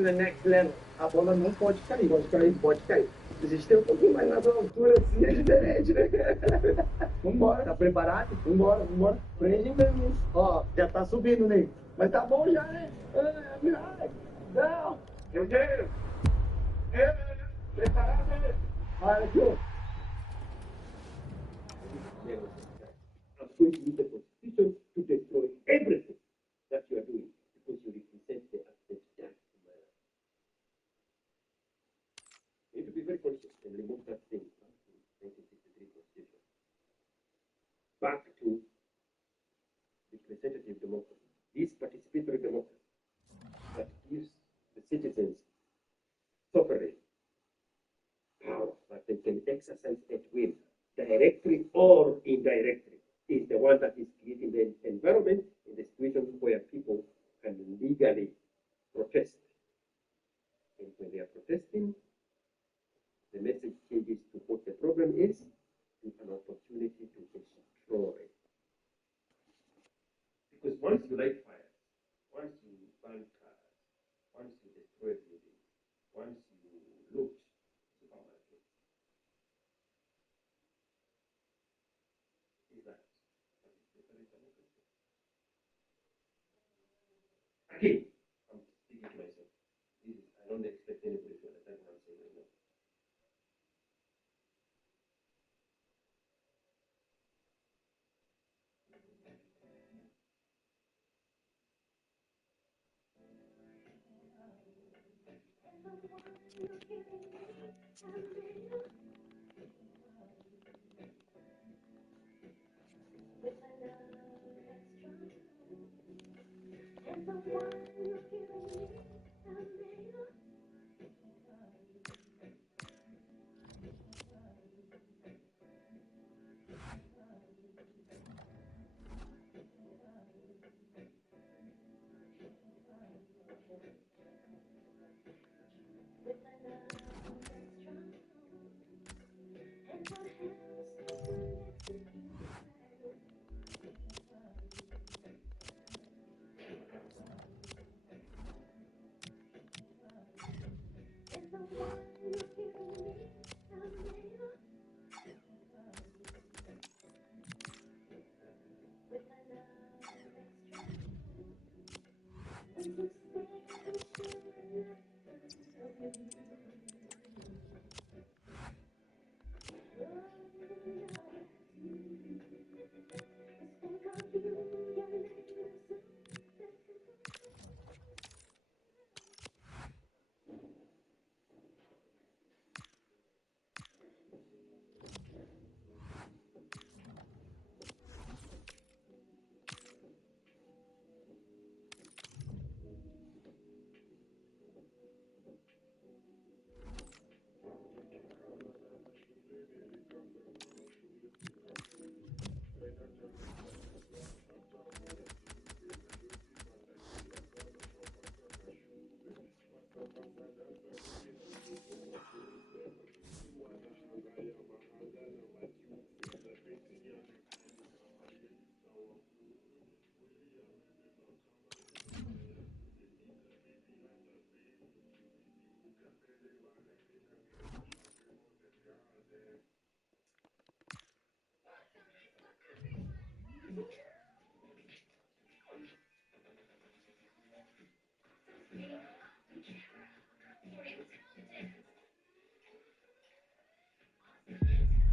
to the next level. A bola não pode cair, pode cair. Existe um pouquinho mais na altura, assim, é diferente, né? Vambora, tá preparado? Vambora. Prende mesmo. Ó, já tá subindo, Ney. Mas tá bom já, né? Não! Meu Deus! Preparado, né? Olha aqui, ó. I'm going to use the constitution to destroy everything that you are doing because you represent the access jack to my life. You need to be very conscious and remove that thing back to 1963 constitution. Back to representative democracy. This participatory democracy that gives the citizens sovereign power that they can exercise at will, directly or indirectly, is the one that is creating the environment in the situation where people can legally protest. And when they are protesting, the message changes to what the problem is, to an opportunity to destroy. Because once you light fires, once you burn cars, once you destroy buildings, once you loot supermarkets, is that participatory democracy? Again, I'm speaking to myself. I don't expect anybody to understand what I'm saying right now.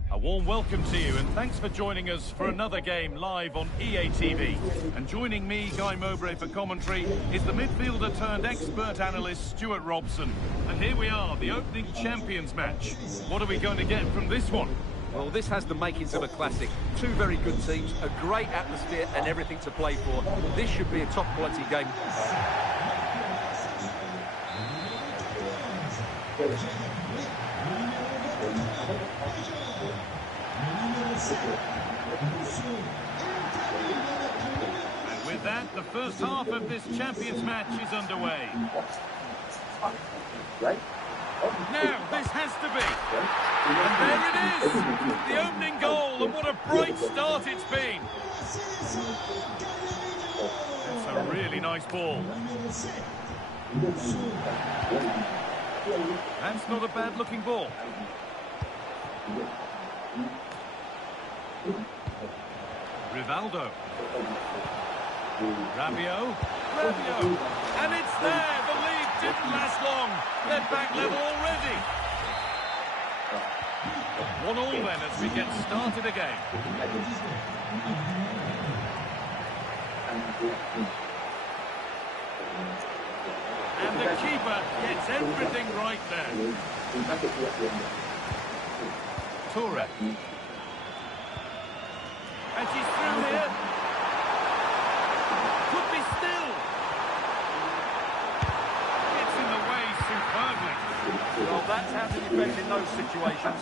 A warm welcome to you and thanks for joining us for another game live on EA TV. And joining me, Guy Mowbray, for commentary is the midfielder turned expert analyst Stuart Robson. And here we are, the opening Champions match. What are we going to get from this one? Well, this has the makings of a classic. Two very good teams, a great atmosphere and everything to play for. This should be a top-quality game. And with that, the first half of this Champions match is underway. Now, this has to be. And there it is. The opening goal, and what a bright start it's been. It's a really nice ball. That's not a bad-looking ball. Rivaldo. Rabiot. And it's there! The lead didn't last long. They're back level already. 1-1 then as we get started again. And the keeper gets everything right there. Toure. And she's through here. Could be still. Gets in the way superbly. Well, that's how to defend in those situations.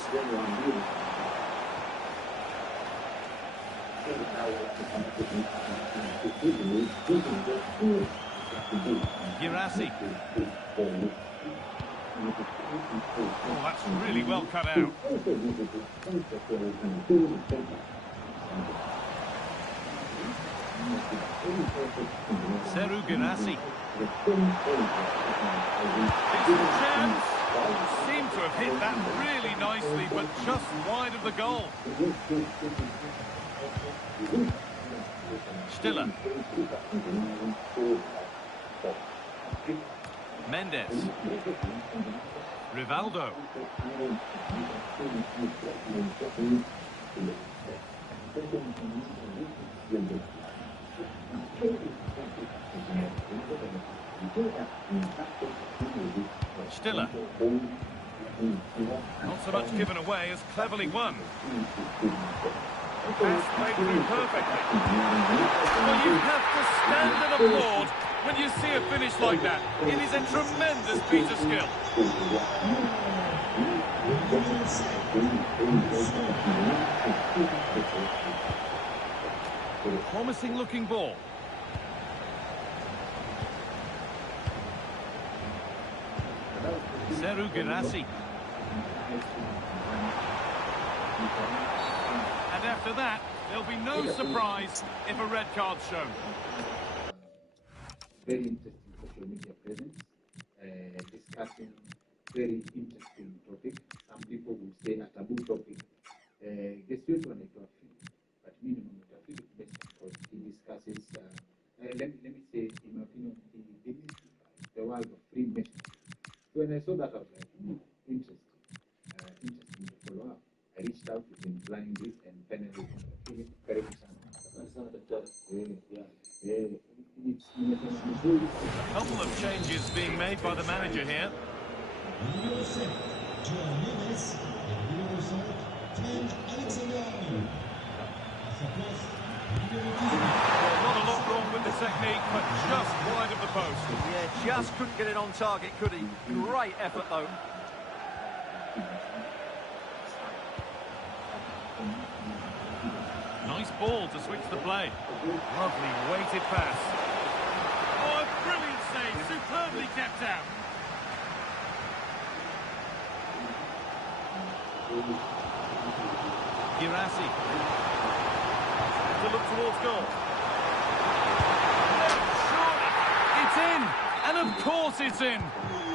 Girassi. Oh, that's really well cut out. Serhou Guirassy. It's a chance. Seemed to have hit that really nicely, but just wide of the goal. Stiller. Mendes. Rivaldo. Stiller. Not so much given away as cleverly won. Pass played through perfectly. Well, you have to stand and applaud when you see a finish like that. It is a tremendous piece of skill. Promising looking ball. Serhou Guirassy. And after that, there'll be no surprise if a red card's shown. Very interesting social media presence, discussing very interesting topic. Some people would say a taboo topic. Guess you to an but minimum because he discusses. Let me say, in my opinion, he demystifies the world of free messaging. So when I saw that, I was like, interesting to follow up. I reached out to him blindly and finally very A couple of changes being made by the manager here. Well, not a lot wrong with the technique, but just wide of the post. Yeah, just couldn't get it on target, could he? Great effort, though. Nice ball to switch the play. Lovely weighted pass. Oh, a brilliant save, superbly kept out. Guirassy. To look towards goal. Surely, it's in! And of course it's in!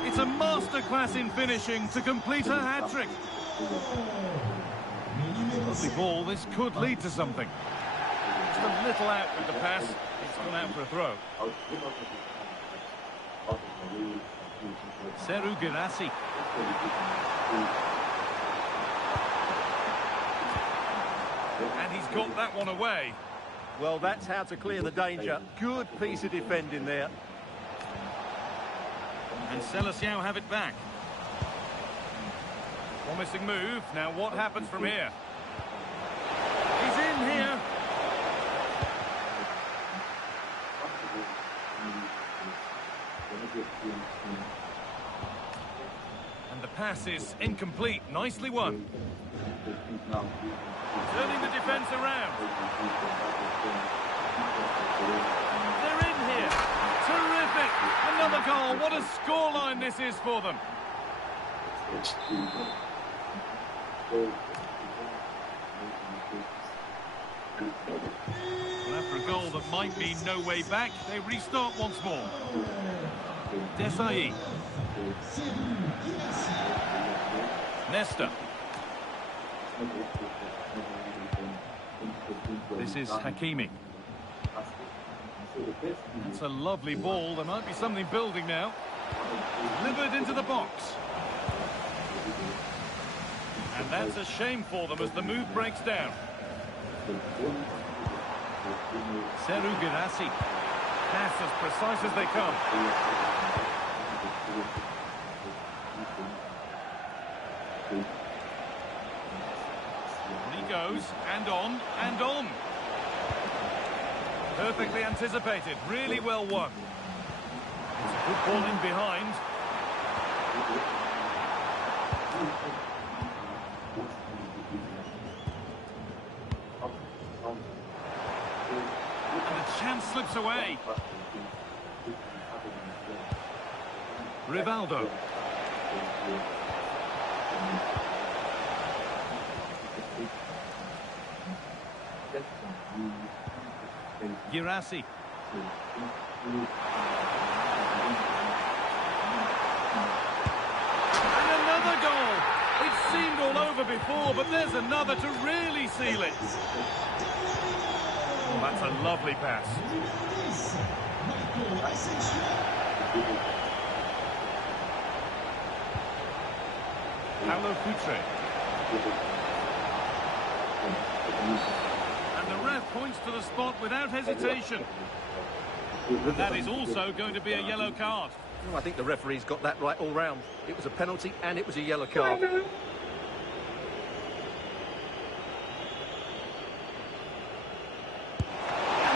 It's a masterclass in finishing to complete her hat-trick. Lovely ball, this could lead to something. Just a little out with the pass. It's gone out for a throw. Serhou Guirassy. And he's got that one away. Well, that's how to clear the danger. Good piece of defending there. And Seleção have it back. Promising move. Now what happens from here? He's in here. And the pass is incomplete. Nicely won. Turning the defence around. They're in here. Terrific. Another goal. What a scoreline this is for them. Well, after a goal that might mean no way back, they restart once more. Desai. Nesta. This is Hakimi. It's a lovely ball. There might be something building now. Delivered into the box. And that's a shame for them as the move breaks down. Serhou Guirassy. Pass as precise as they come. And he goes, and on, and on. Perfectly anticipated, really well won. It's a good ball in behind. And the chance slips away. Rivaldo. Guirassy. And another goal. It seemed all over before, but there's another to really seal it. Oh, that's a lovely pass. Paulo Futre. And the ref points to the spot without hesitation. And that is also going to be a yellow card. Oh, I think the referee's got that right all round. It was a penalty and it was a yellow card. And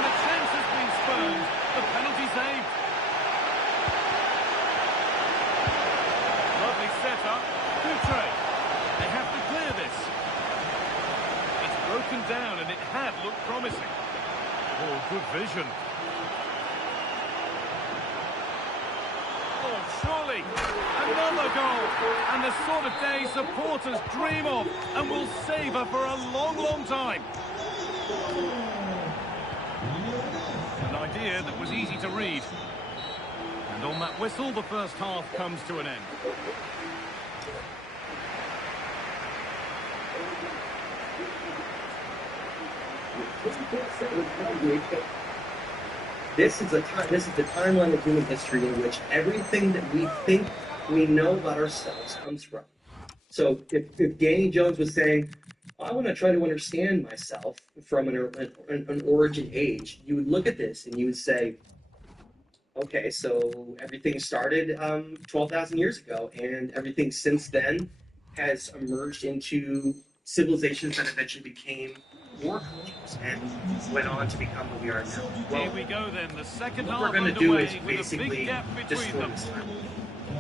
the chance has been spurned. The penalty saved. Lovely setup. Futre. They have to clear this. It's broken down and it had looked promising. Oh, good vision. Oh, surely. Another goal. And the sort of day supporters dream of and will savour for a long, long time. An idea that was easy to read. And on that whistle, the first half comes to an end. This is the timeline of human history in which everything that we think we know about ourselves comes from. So if Danny Jones was saying, I want to try to understand myself from an origin age, you would look at this and you would say, okay, so everything started 12,000 years ago, and everything since then has emerged into civilizations that eventually became war cultures and went on to become what we are now. Well, Here we go then, the second what half we're going to do is underway with a big basically gap between distort them. this time.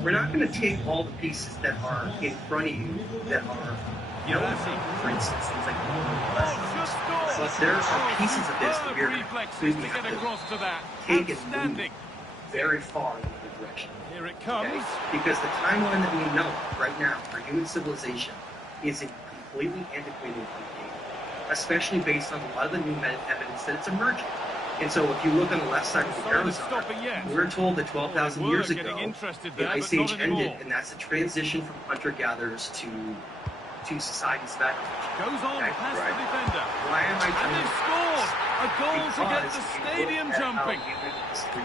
We're not going to take all the pieces that are in front of you that are, Guirassy. for instance, things like Oh, just scored. but there are pieces of this that we're reflexes going to to get have to across to that. take and move Outstanding. very far in the direction. Here it Okay? comes. Because the timeline that we know right now for human civilization is completely antiquated and outdated, especially based on a lot of the new evidence that it's emerging. And so if you look on the left side of the Sorry to arrows, stop it yet. we're told that 12,000 Well, years we're ago, getting interested the there, Ice but not Age anymore. ended, and that's the transition from hunter-gatherers to societies of agriculture. Goes on Okay? past Right. the defender. Why am I And telling they've you? scored. A goal to get Because the if you stadium look at jumping. How human history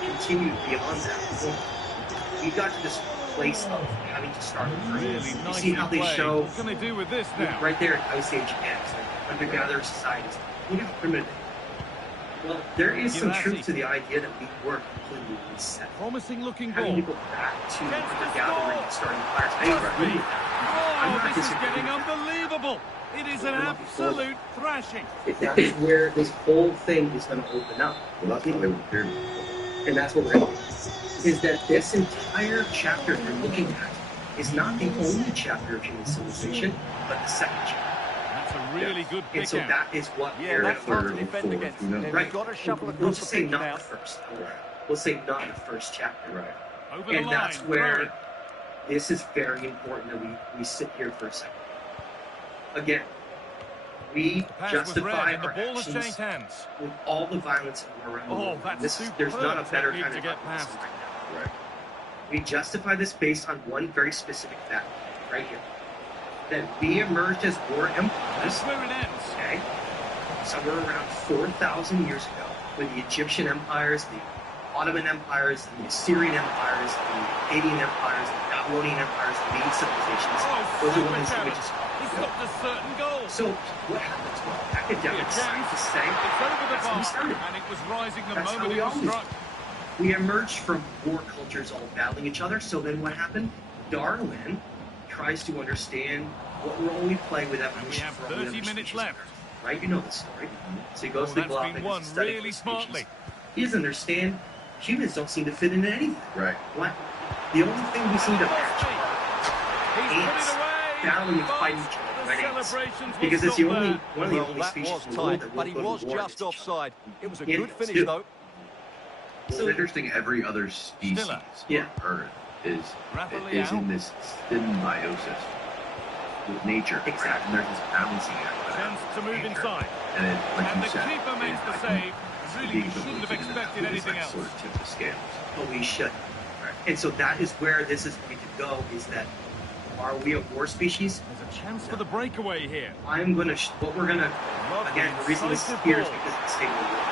continued beyond that point. We got to this place of having to start over. Really You nicely see how they played. show What can they do with this now? right there at Ice Age ends, like hunter-gatherer societies. Look how primitive. Well, there is some Guirassy. truth to the idea that we were completely reset. Promising looking Having to ball. go back to Gets the hunter-gathering and starting fires. I Must agree be. with that. I'm Oh, not this is disagreeing getting with that. unbelievable. It is an absolute thrashing. That is where this whole thing is going to open up. Well, that's what they were here. And that's what we're going to is that this entire chapter we're looking at is not the only chapter of human civilization, but the second chapter. That's a really good And pick so out. that is what Yeah, we're that's hard to third or defend fourth, against. you know. They've right. got to shuffle We'll across just the say pitch not now. the first. We'll say not the first chapter. Right. Over the And line. that's throw where it. this is very important that we sit here for a second. Again, We Pass was justify read and the our ball has actions changed hands. with all the violence around the Oh, world. that's There's not a superb better technique time to to get talk about this past. right now. Right. We justify this based on one very specific fact, right here. That we emerged as war empires, That's where it ends. okay, somewhere around 4,000 years ago, when the Egyptian empires, the Ottoman empires, the Assyrian empires, the Akkadian empires, the Babylonian empires, the Mede civilizations. Oh, Those are super what these challenge. images are. He stopped a certain goal. So what happens? Well, academics, Chance. scientists say It's over the that's how we bar, started. and it was rising the That's how moment we it was always struck. We emerged from war cultures all battling each other. So then what happened? Darwin tries to understand what role we play with evolution. And we have for all the 30 other minutes species left. on Earth, right? You know the story. So he goes to the That's Galapagos been won to study really for species. smartly. He doesn't understand humans don't seem to fit into anything. Right. What? The only thing we seem to match He's put ants it away. battling and but fighting each other. the Right? Ants. celebrations will Because it's the stop only there. one of the Well, only that species was in the world tight, that but he won't go was to war just against each other. offside. It was a Yeah, good it's finish, good. though. It's interesting. Every other species Stiller. Yeah. on Earth is Rafa is Leao. in this symbiosis with nature. Right? Exactly. And there's this balancing act. Chance to move nature. inside. And it, like And you the said, keeper makes the I save. think Really, being you the shouldn't have person expected that anything like else. Sort of tip the scales. But we should. Right. And so that is where this is going to go, is that are we a war species? There's a chance for the breakaway here. I'm going to, what we're going to, Lovely, again, the reason this is incisive here is ball. because it's taking war.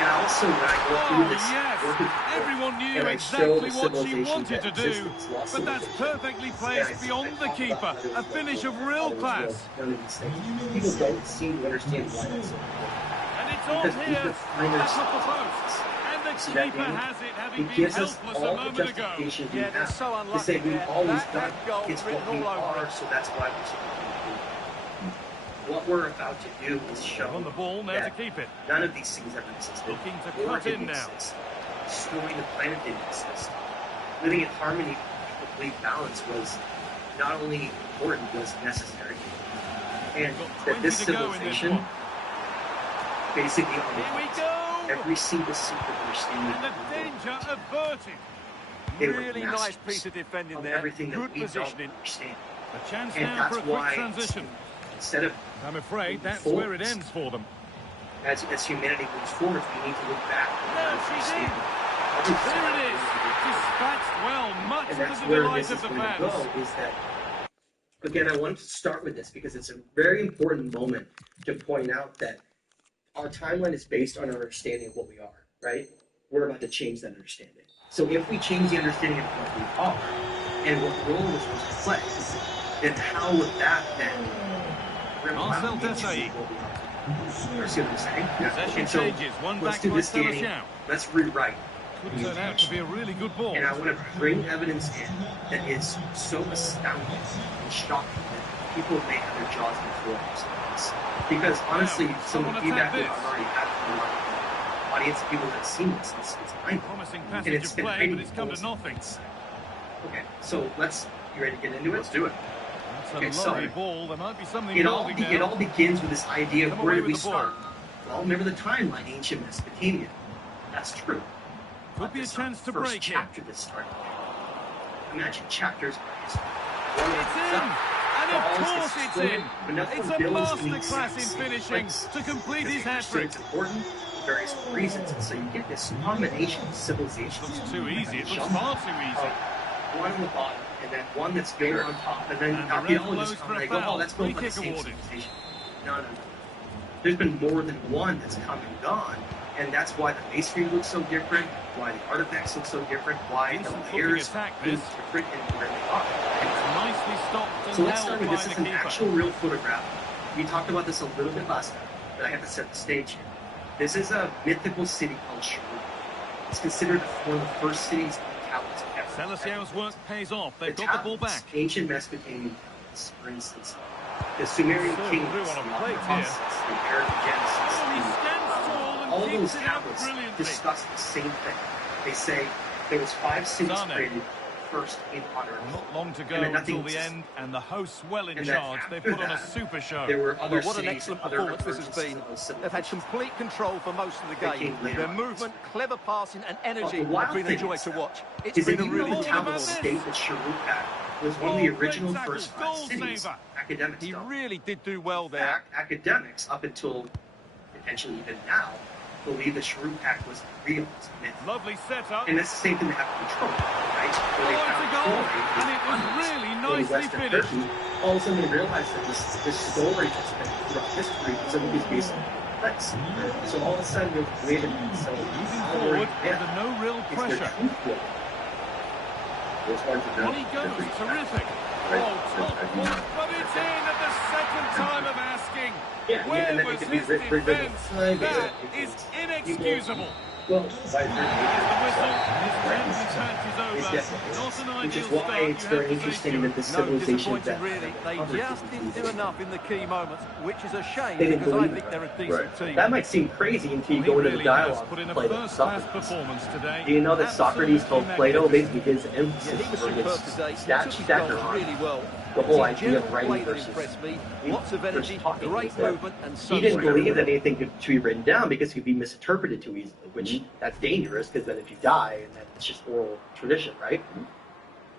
And also, when I go through Oh, this, yes. work with people, Everyone knew and I exactly show the what she civilization wanted that to do, existence, lost but that's civilization. perfectly And placed I beyond the talk keeper. about A finish of real class. None of these things. People don't seem to understand why that's so important. And it's on Because here. the finer That's off the stuff. post. And the See that keeper game? has it, having It been gives us helpless a all the moment ago. justification we Yeah, they're have so to unlucky say we've there. always That done. goal It's what written we all over are, it. so that's why we're so what we're about to do is show On the ball, now to that keep it. none of these things ever existed. Looking to War cut in didn't now. exist. Destroying the planet didn't exist. Living in harmony, complete balance was not only important, was necessary. And Got that 20 this to go in this civilization, one. basically on Here we the go. every single secret understanding And the danger averted. they were Really nice masters piece of defending of there. everything that Good we don't positioning. understand. A chance And now for a that's quick why transition. instead of I'm afraid that's where it ends for them. as humanity moves forward, we need to look back. No, she's in. There it is. Dispatched well, much And to that's the where delight this of is the going to fans. go, is that, again, I wanted to start with this because it's a very important moment to point out that our timeline is based on our understanding of what we are, right? We're about to change that understanding. So if we change the understanding of what we are and what role we're supposed to play, then how would that then Marcel reflect Desailly. into what we are? You see what I'm saying? Possession And so changes. One let's back do by this, Danny. Sebastião. Let's rewrite. Could turn out to be a really good ball. And I want to bring evidence in that is so astounding and shocking that people may have their jaws on the floor themselves. Because honestly, Now, some of someone the feedback attack that I've already had from the audience, people that have seen this, it's mind-blowing. Promising And passage it's of been play, hiding but it's come to goals. nothing. Okay, so you ready to get into it? Let's do it. That's a Okay, so lovely ball. There might be something It all, building it now. all begins with this idea of Come where away did we with the ball. start? Well, remember the timeline, ancient Mesopotamia. That's true. Could be a This chance to first break here. chapter that started. Imagine chapters of history. It's in! And of course it's in! It's a masterclass in finishing to complete his hat-trick. It's important for various reasons, and so you get this combination of civilizations. Looks too easy. It looks far too easy. One on the bottom, and then one that's built on top, and then And the ref blows archaeologists for come a and they go, foul. oh, that's built Free by the kick same awarded. civilization. No. There's been more than one that's come and gone, and that's why the masonry looks so different, why the artifacts look so different, why the Decent-looking layers attack, look this. different and where they are. Nicely stopped and So let's held start with by this. the Is an keeper. actual real photograph. We talked about this a little bit last time, but I have to set the stage here. This is a mythical city called Sharuk. It's considered one of the first cities in tablets ever. Sebastião's work pays off. They've The got the ball tablets, back. Ancient Mesopotamian tablets, for instance, the Sumerian Served kings, through the on a plate Apocrypha, the Paragenesis, Oh, he stands tall and all keeps those it out tablets brilliantly. discuss the same thing. They say there was 5 cities Sane. created first in on Earth. Not long to go And then nothing until the existed. end, and the hosts well in And then charge. They've after put on a that, super show. There were other Well, what an cities excellent and other performance this has emergencies been. of those They've had civilizations. complete control for most of the They game. came later Their on. movement, clever passing and energy The wild have been a thing joy is, to watch. It's Is that been a even really though all the good about tablets this. state that Sharuk had was one of the Oh, great original tackle, first goal cities, saver. academics. He though. really did do well In there. fact, academics, up until potentially even now, believe the Shrew Pact was real. It's a myth. Lovely setup. And it's the same thing that happened in Trump, right? Oh, Where they it's a found goal, Troy in and it was hundreds really in nicely Western finished. Turkey. All of a sudden they realized that this story that's been throughout history was always based on myths. So all of a sudden you're wait a minute. So Moving our forward myth under no real is their pressure. truthful. It's hard to know. On he goes, Every- terrific. Right. Oh, top As you ball, know. but it's in at the second time of asking. Yeah, Where and then was it could be his written defence? time, That because is inexcusable. Well, Here's the whistle. His friendly match is It's over. definitely Not an which ideal is why start, it's you very have to say, interesting Stuart. that this No, civilization disappointing that really. They just didn't do enough in the key moments, which is a shame They didn't because I believe think it. they're a decent Right. team. That might seem crazy until you Well, go he into the really has dialogue put in and a play the first-class Socrates. performance today. Do you know that Socrates told Absolutely Plato magnificent. basically his Yeah, emphasis he was for his superb today. He took his stature goals on really well. the whole It's his idea of general writing play that versus impressed me. he- Lots of versus energy, talking. great Yeah. movement, and so He didn't much believe that effort. anything could be written down because it could be misinterpreted too easily, which that's dangerous because then if you die, and then it's just oral tradition, right?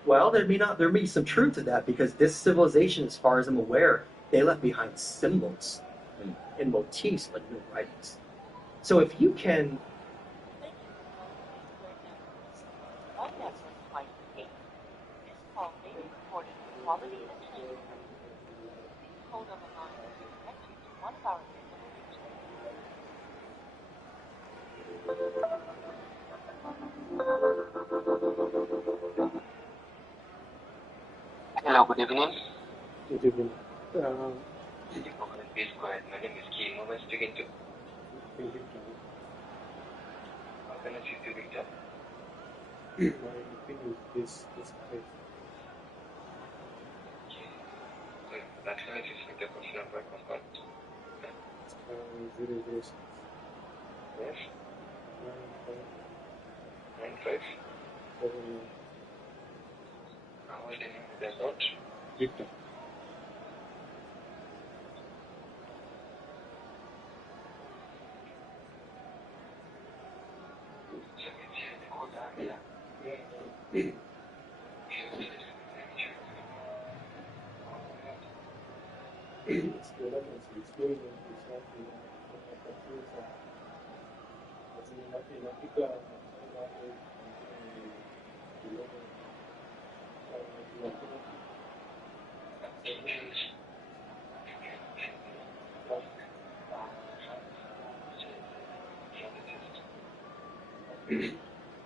Well, there may be some truth to that because this civilization, as far as I'm aware, they left behind symbols and motifs but no writings. So if you can One network flight 8. This call may be recorded for quality and training purposes. Please hold on the line to connect you to one of our administrators. Hello, good evening. Good evening. Please go ahead. My name is Kim. Who am I speaking to? How can I assist you, Victor? My thing is this place. So, that can I assist with the question number of contact? It's 006 Yes? 95. 9579 How was the name of the note? Victor. So, it's here, the code area. It's the latency. It's going on. It's not in Africa.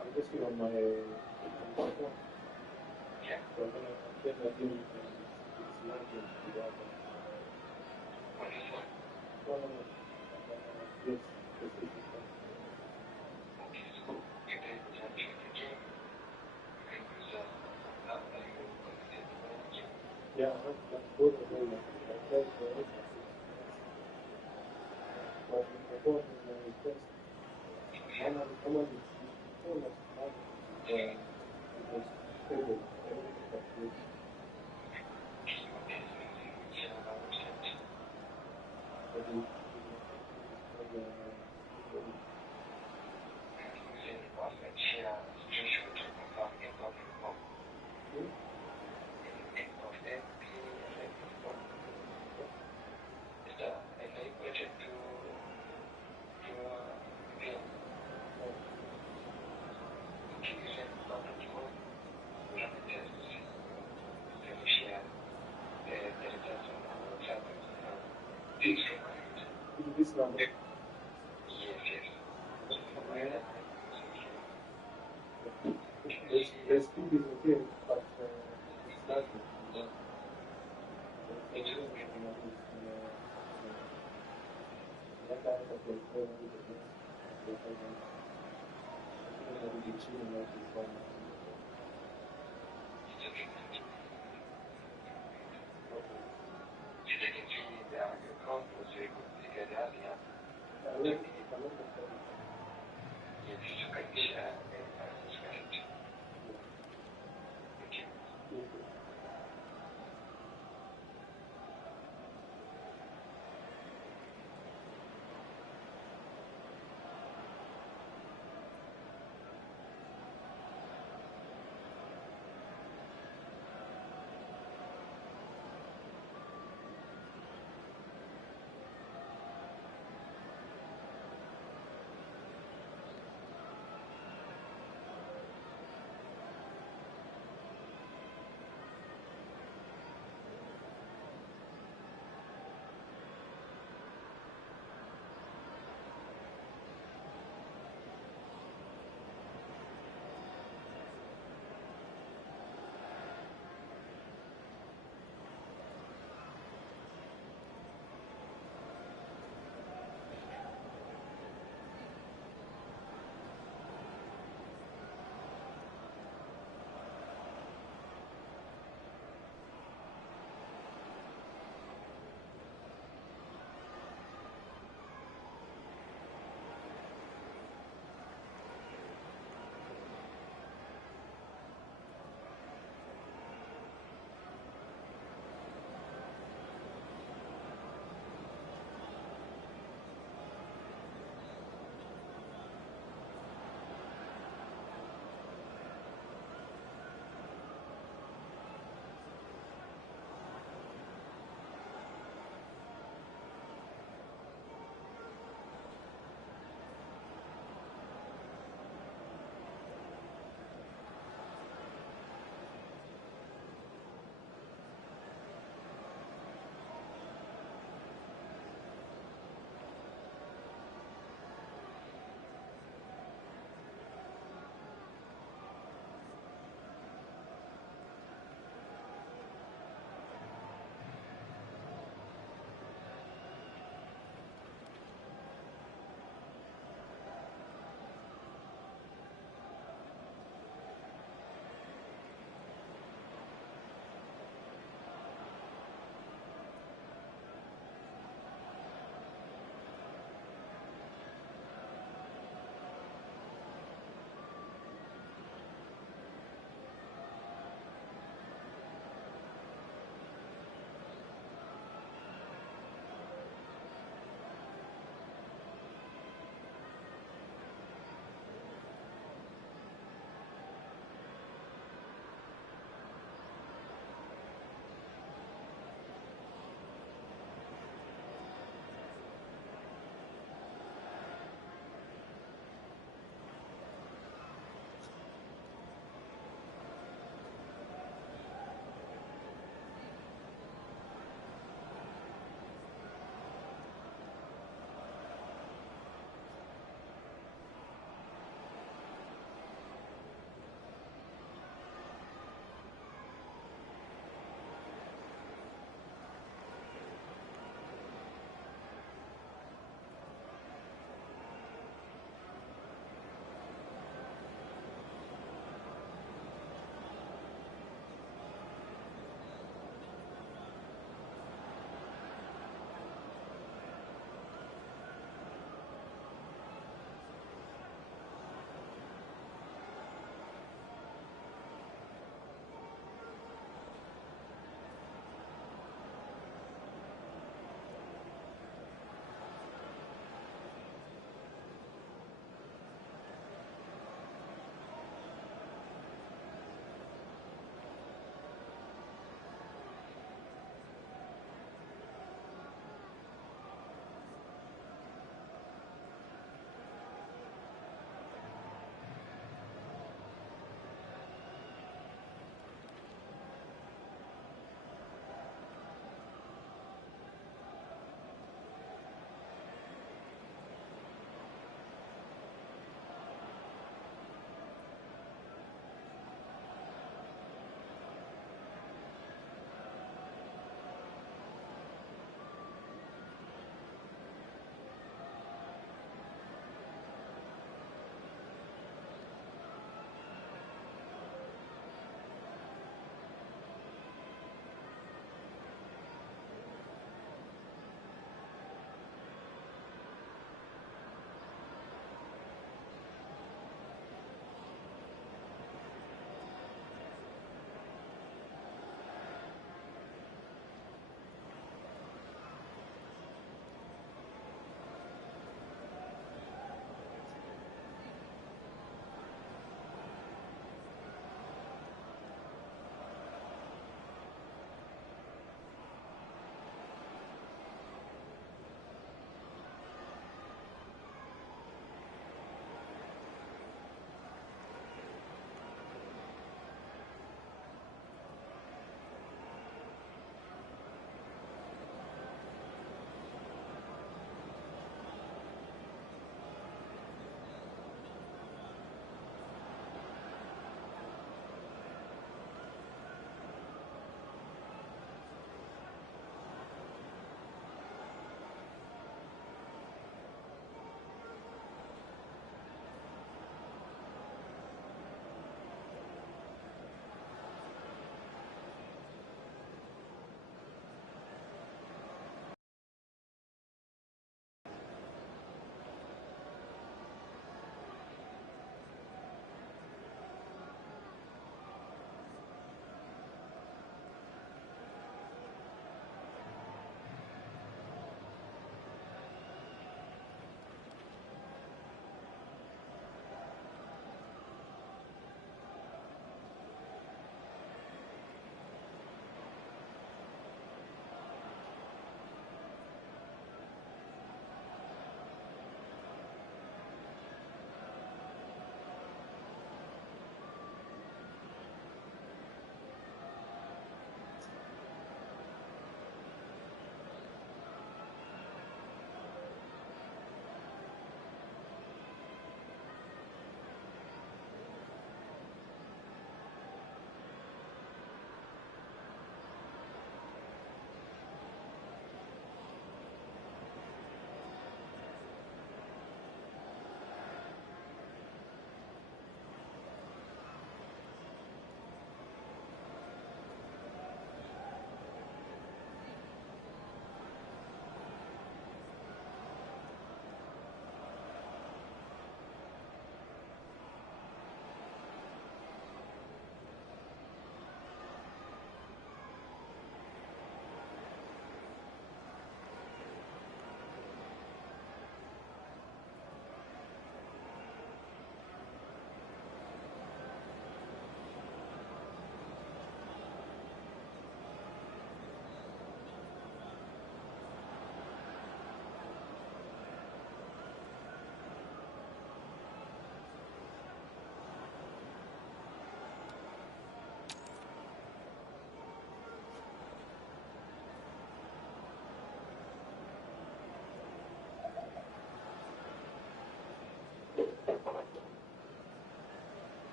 I'm just on my phone. Yeah. So I'm gonna get that in and it's launching without Wonderful. yes, this is Okay, so you can check the game. You can use yeah, that's both of them. I tried for it. But in the phone, in my request, someone is phone was not it was stable. Everything was good. But this number. The speed is okay, but it's not good.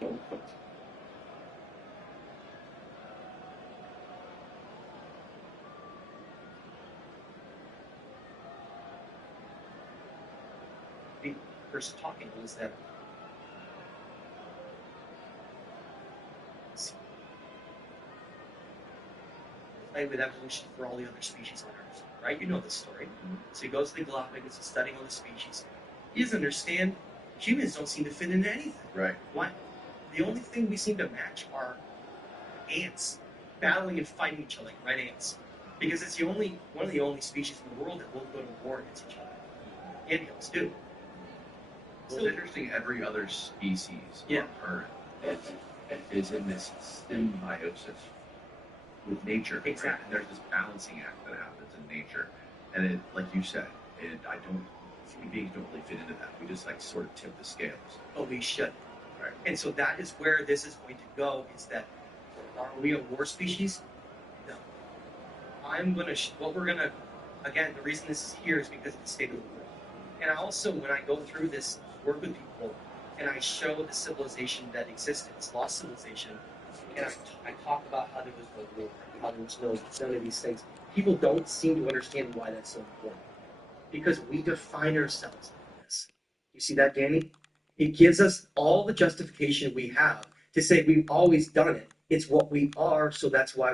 The person talking was that play with evolution for all the other species on Earth, right? You know this story. So he goes to the Galapagos, he's studying all the species. He doesn't understand humans don't seem to fit into anything. Right. Why? The only thing we seem to match are ants battling and fighting each other, like red ants, because it's one of the only species in the world that won't go to war against each other. Anthills do. Well, it's interesting. Every other species Yeah. on Earth is in this symbiosis with nature. Exactly. Right? And there's this balancing act that happens in nature, and it, like you said, human beings don't really fit into that. We just like sort of tip the scales. Oh, we should. Right. And so that is where this is going to go, is that are we a war species? No. What we're gonna, again, the reason this is here is because of the state of the world. And I also, when I go through this, work with people, and I show the civilization that existed, this lost civilization, and I talk about how there was no war, how there was none of these things. People don't seem to understand why that's so important. Because we define ourselves on this. You see that, Danny? It gives us all the justification we have to say we've always done it. It's what we are, so that's why